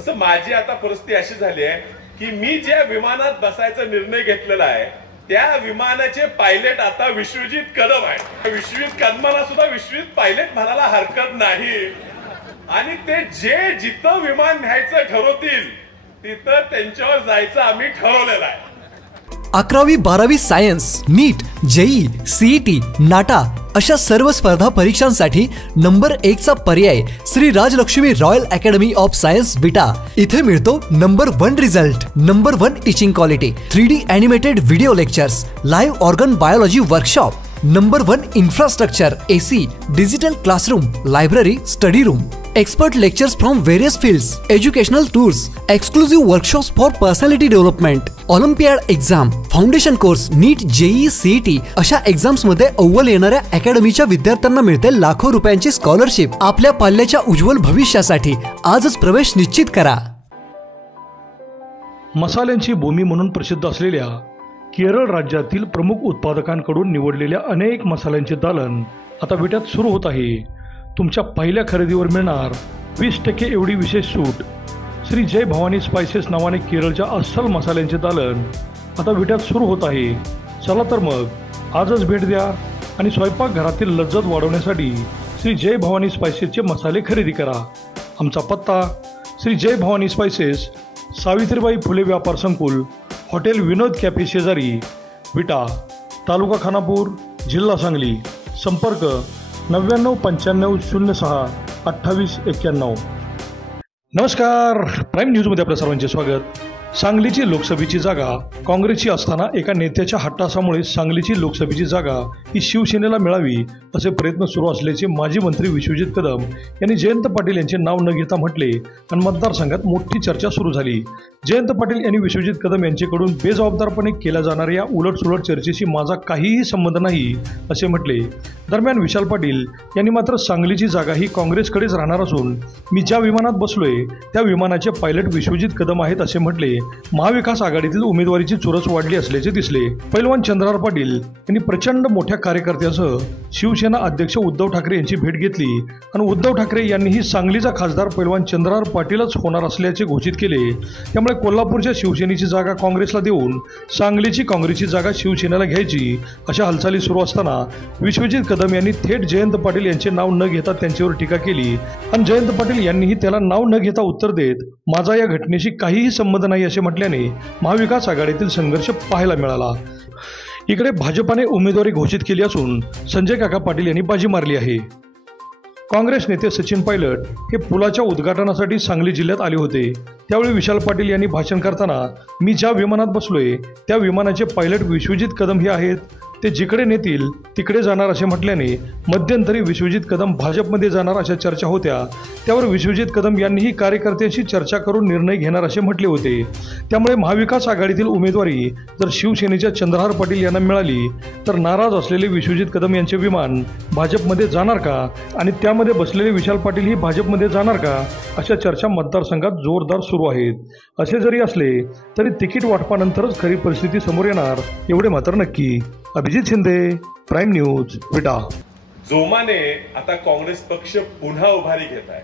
तसं माझी आता परिस्थिती अशी झाली आहे की मी ज्या विमानात बसायचा निर्णय घेतलेला आहे त्या विमानाचे पायलट आता विश्वजित कदम आहे। विश्वजित कदमाला सुद्धा विश्वजित पायलट म्हणायला हरकत नाही आणि ते जे जिथं विमान न्यायचं ठरवतील तिथं त्यांच्यावर जायचं आम्ही ठरवलेलं आहे। 11वी 12वी science, NEET, JEE, CET, NATA अशा सर्व स्पर्धा परीक्षांसाठी नंबर 1 चा पर्याय Shri Rajlakshmi royal academy of science Vita. इथे मिळतो number 1 result, number 1 teaching quality, 3D animated video lectures, live organ biology workshop, number 1 infrastructure, AC, digital classroom, library, study room, expert lectures from various fields, educational tours, exclusive workshops for personality development, Olympiad exam, foundation course, NEET, JEE, CET अशा exams मध्ये अव्वल येणाऱ्या अकॅडमीच्या विद्यार्थ्यांना मिळते लाखो रुपयांची scholarship. आपल्या पाल्याच्या उज्ज्वल भविष्यासाठी आजच प्रवेश निश्चित करा। मसाल्यांची भूमी म्हणून प्रसिद्ध असलेल्या केरळ राज्यातील प्रमुख उत्पादकांकडून निवडलेल्या अनेक मसाल्यांचे दालन आता विट्यात सुरू होत आहे। तुमच्या पहिल्या खरेदीवर मिळणार 20% एवढी विशेष सूट। श्री जय भवानी स्पाइसेस नावाने केरळच्या अस्सल मसाल्यांचे दालन आता विट्यात सुरू होत आहे। चला तर मग आजच भेट द्या आणि स्वयंपाकघरातील लज्जत वाढवण्यासाठी श्री जय भवानी स्पाइसेसचे मसाले खरेदी करा। आमचा पत्ता श्री जय भवानी स्पाइसेस, सावित्रीबाई फुले व्यापार संकुल, हॉटेल विनोद कॅफे शेजारी, विटा, तालुका खानापूर, जिल्हा सांगली। संपर्क 99 06 28 91। नमस्कार, प्राईम न्यूजमध्ये आपल्या सर्वांचे स्वागत। सांगलीची लोकसभेची जागा काँग्रेसची असताना एका नेत्याच्या हट्टासामुळे सांगलीची लोकसभेची जागा ही शिवसेनेला मिळावी असे प्रयत्न सुरू असल्याचे माजी मंत्री विश्वजित कदम यांनी जयंत पाटील यांचे नाव न घेता म्हटले आणि मतदारसंघात मोठी चर्चा सुरू झाली। जयंत पाटील यांनी विश्वजित कदम यांच्याकडून बेजबाबदारपणे केल्या जाणाऱ्या या उलटसुलट चर्चेशी माझा काहीही संबंध नाही असे म्हटले। दरम्यान विशाल पाटील यांनी मात्र सांगलीची जागा ही काँग्रेसकडेच राहणार असून मी ज्या विमानात बसलोय त्या विमानाचे पायलट विश्वजित कदम आहेत असे म्हटले। महाविकास आघाडीतील उमेदवारीची चुरस वाढली असल्याचे दिसले। पैलवान चंद्रहार पाटील यांनी प्रचंड मोठ्या कार्यकर्त्यांसह शिवसेना अध्यक्ष उद्धव ठाकरे यांची भेट घेतली आणि उद्धव ठाकरे यांनीही सांगलीचा खासदार पैलवान चंद्रहार पाटीलच होणार असल्याचे घोषित केले। त्यामुळे कोल्हापूरच्या शिवसेनेची जागा काँग्रेसला देऊन सांगलीची काँग्रेसची जागा शिवसेनेला घ्यायची अशा हालचाली सुरू असताना विश्वजित कदम यांनी थेट जयंत पाटील यांचे नाव न घेता त्यांच्यावर टीका केली आणि जयंत पाटील यांनीही त्याला नाव न घेता उत्तर देत माझा या घटनेशी काहीही संबंध नाही असे म्हटल्याने महाविकास आघाडीतील संघर्ष पाहायला मिळाला। इकडे भाजपाने उमेदवारी घोषित केली असून संजय काका पाटील यांनी बाजी मारली आहे। काँग्रेस नेते सचिन पायलट हे पुलाच्या उद्घाटनासाठी सांगली जिल्ह्यात आले होते। त्यावेळी विशाल पाटील यांनी भाषण करताना मी ज्या विमानात बसलोय त्या विमानाचे पायलट विश्वजित कदम हे आहेत, ते जिकडे नेतील तिकडे जाणार असे म्हटल्याने मध्यंतरी विश्वजित कदम भाजपमध्ये जाणार अशा चर्चा होत्या। त्यावर विश्वजित कदम यांनीही कार्यकर्त्यांशी चर्चा करून निर्णय घेणार असे म्हटले होते। त्यामुळे महाविकास आघाडीतील उमेदवारी जर शिवसेनेच्या चंद्रहार पाटील यांना मिळाली तर नाराज असलेले विश्वजित कदम यांचे विमान भाजपमध्ये जाणार का आणि त्यामध्ये बसलेले विशाल पाटील ही भाजपमध्ये जाणार का अशा चर्चा मतदारसंघात जोरदार सुरू आहेत। असे जरी असले तरी तिकीट वाटपानंतरच खरी परिस्थिती समोर येणार एवढे मात्र नक्की। अभिजित शिंदे, प्राईम न्यूज, विटा। जोमाने आता काँग्रेस पक्ष पुन्हा उभारी घेत आहे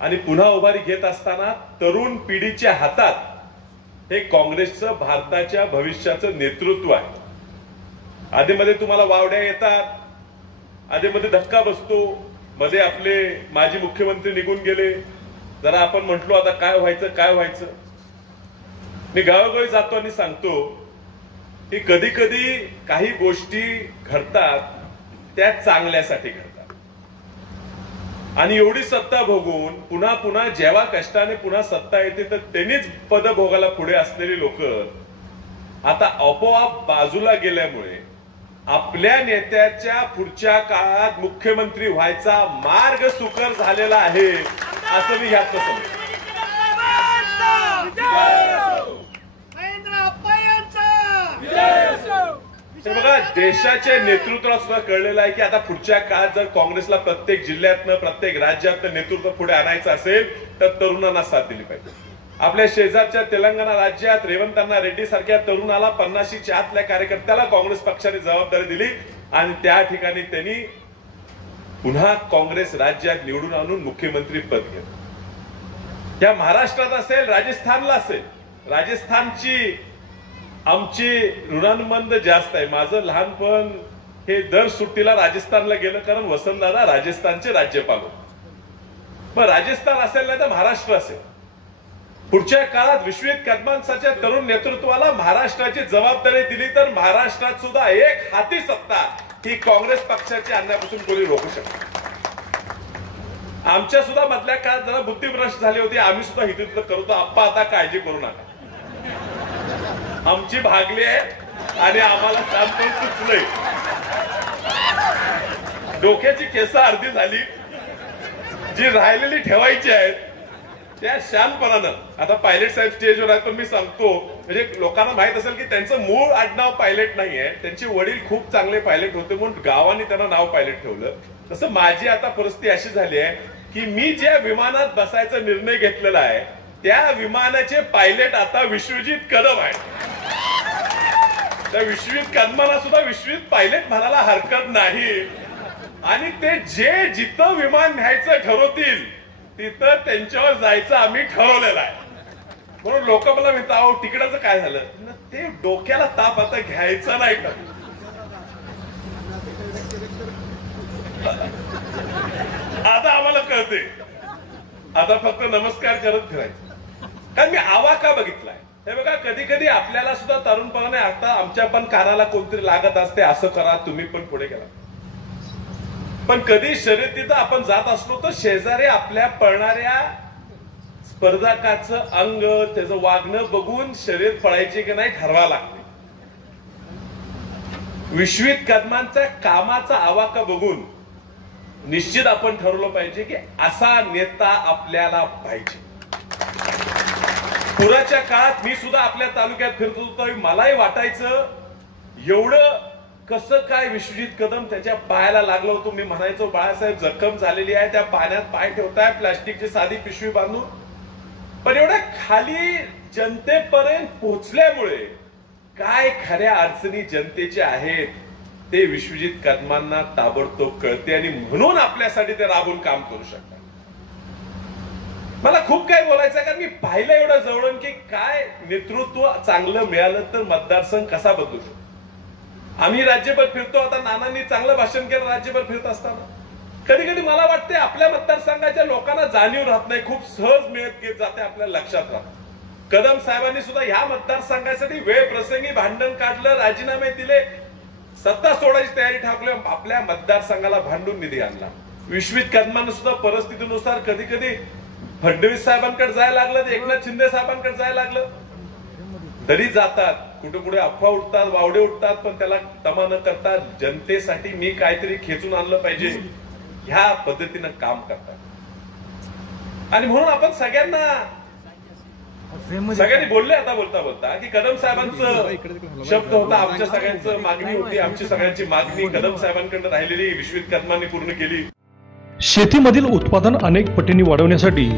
आणि पुन्हा उभारी घेत असताना तरुण पिढीच्या हातात हे काँग्रेसचं भारताच्या भविष्याचं नेतृत्व आहे। आधीमध्ये तुम्हाला वावड्या येतात, आधीमध्ये धक्का बसतो, मध्ये आपले माजी मुख्यमंत्री निघून गेले, जरा आपण म्हटलो आता काय व्हायचं। मी गावोगावी जातो आणि सांगतो की कधी कधी काही गोष्टी घडतात त्या चांगल्यासाठी घडतात आणि एवढी सत्ता भोगून पुन्हा पुन्हा जेव्हा कष्टाने पुन्हा सत्ता येते तर त्यांनीच पद भोगायला पुढे असलेली लोक आता आपोआप बाजूला गेल्यामुळे आपल्या नेत्याच्या पुढच्या काळात मुख्यमंत्री व्हायचा मार्ग सुकर झालेला आहे असं मी ह्यात समजतो। बघा, देशाच्या नेतृत्वाला सुद्धा कळलेलं आहे की आता पुढच्या काळात जर काँग्रेसला प्रत्येक जिल्ह्यातनं प्रत्येक राज्यातनं नेतृत्व पुढे आणायचं असेल तर तरुणांना साथ दिली पाहिजे। आपल्या शेजारच्या तेलंगणा राज्यात रेवंत रेड्डी सारख्या तरुणाला 50च्या आतल्या कार्यकर्त्याला काँग्रेस पक्षाने जबाबदारी दिली आणि त्या ठिकाणी त्यांनी पुन्हा काँग्रेस राज्यात निवडून आणून मुख्यमंत्री पद घेतलं। त्या महाराष्ट्रात असेल, राजस्थानला असेल. राजस्थानची आमची ऋणानुबंध जास्त आहे. माझं लहानपण हे दर सुट्टीला राजस्थानला गेलं, कारण वसंतदादा राजस्थानचे राज्यपाल होते. मग राजस्थान असेल नाही तर महाराष्ट्र असेल. पुढच्या काळात विश्वजित कदमांच्या तरुण नेतृत्वाला महाराष्ट्राची जबाबदारी दिली तर महाराष्ट्रात सुद्धा एक हाती सत्ता ही काँग्रेस पक्षाची आणण्यापासून कोणी रोखू शकतो. आमच्या सुद्धा मधल्या काळात जरा बुद्धिभ्रष्ट झाली होती. आम्ही सुद्धा हितून करतो. आप्पा आता काळजी करू नका, आमची भागली आहे आणि आम्हाला शांतपणे सुचलंय. डोक्याची केस अर्धी झाली, जी राहिलेली ठेवायची आहेत त्या शांतपणानं. आता पायलट साहेब स्टेजवर आहेत, पण मी सांगतो म्हणजे लोकांना माहित असेल की त्यांचं मूळ आडनाव पायलट नाहीये. त्यांचे वडील खूप चांगले पायलट होते म्हणून गावाने त्यांना नाव पायलट ठेवलं. तसं माझी आता परिस्थिती अशी झाली आहे की मी ज्या विमानात बसायचा निर्णय घेतलेला आहे त्या विमानाचे पायलट आता विश्वजित कदम आहे. त्या विश्वजित कदमांना सुद्धा विश्वजित पायलट म्हणायला हरकत नाही. आणि ते जे जिथं विमान न्यायचं ठरवतील तिथं त्यांच्यावर जायचं आम्ही ठरवलेलं आहे. म्हणून लोक मला म्हणतात, अहो तिकडाचं काय झालं. ते डोक्याला ताप आता घ्यायचा नाही का. आता आम्हाला कळते, आता फक्त नमस्कार करत फिरायचं. कारण मी आवाका बघितलाय. हे बघा, कधी कधी आपल्याला सुद्धा तरुणपणाने आता आमच्या पण कानाला कोणतरी लागत असते, असं करा तुम्ही पण पुढे गेला. पण कधी शर्यतीत आपण जात असलो तर शेजारी आपल्या पळणाऱ्या स्पर्धकाचं अंग, त्याचं वागणं बघून शर्यत पळायची की नाही ठरवावं लागते. विश्वजित कदमांच्या कामाचा आवाका बघून निश्चित आपण ठरवलं पाहिजे की असा नेता आपल्याला पाहिजे. पुराच्या काळात मी सुद्धा आपल्या तालुक्यात फिरत होतो. मलाही वाटायचं एवढं कसं काय विश्वजित कदम त्याच्या पायाला लागलं होतं. मी म्हणायचो बाळासाहेब जखम झालेली आहे, त्या पाण्यात पाय ठेवताय प्लास्टिकची साधी पिशवी बांधून. पण एवढ्या खाली जनतेपर्यंत पोहोचल्यामुळे काय खऱ्या अडचणी जनतेच्या आहेत ते विश्वजित कदमांना ताबडतोब कळते आणि म्हणून आपल्यासाठी ते राबून काम करू शकतात. मला खूप काय बोलायचं, कारण मी पाहिलं एवढं जवळून की काय नेतृत्व चांगलं मिळालं तर मतदारसंघ कसा बदलू शकतो. आम्ही राज्यभर फिरतो. आता नानांनी चांगलं भाषण केलं राज्यभर फिरत असताना. कधी कधी मला वाटते आपल्या मतदारसंघाच्या लोकांना जाणीव राहत नाही, खूप सहज मिळत घेत जाते, आपल्या लक्षात राहत. कदम साहेबांनी सुद्धा ह्या मतदारसंघासाठी वेळ प्रसंगी भांडण काढलं, राजीनामे दिले, सत्ता सोडायची तयारी ठाकली, आपल्या मतदारसंघाला भांडून निधी आणला. विश्वजित कदमांना सुद्धा परिस्थितीनुसार कधी कधी फडणवीस साहेबांकडे जायला लागलं, एकनाथ शिंदे साहेबांकडे जायला लागलं, तरी जातात. कुठे कुठे अफवा उठतात, वावडे उठतात, पण त्याला तमा न करता जनतेसाठी मी काहीतरी खेचून आणलं पाहिजे ह्या पद्धतीनं काम करतात. आणि म्हणून आपण सगळ्यांनी बोलले आता बोलता बोलता की कदम साहेबांचं शब्द होता, आमच्या सगळ्यांचं मागणी होती, आमची सगळ्यांची मागणी कदम साहेबांकडे राहिलेली विश्वजित कदमांनी पूर्ण केली. शेतीमधील उत्पादन अनेक पटींनी वाढवण्यासाठी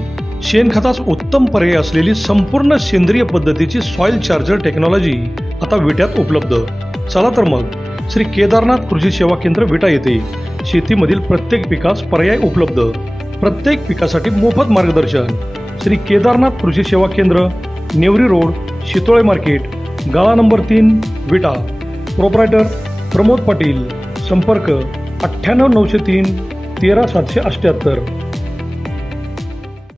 शेणखतास उत्तम पर्याय असलेली संपूर्ण सेंद्रिय पद्धतीची सॉइल चार्जर टेक्नॉलॉजी आता विट्यात उपलब्ध. चला तर मग श्री केदारनाथ कृषी सेवा केंद्र विटा येथे शेतीमधील प्रत्येक पिकास पर्याय उपलब्ध, प्रत्येक पिकासाठी मोफत मार्गदर्शन. श्री केदारनाथ कृषी सेवा केंद्र, नेवरी रोड, शितोळे मार्केट, गाळा नंबर 3, विटा. प्रोप्रायटर प्रमोद पाटील. संपर्क 98 903 13 778.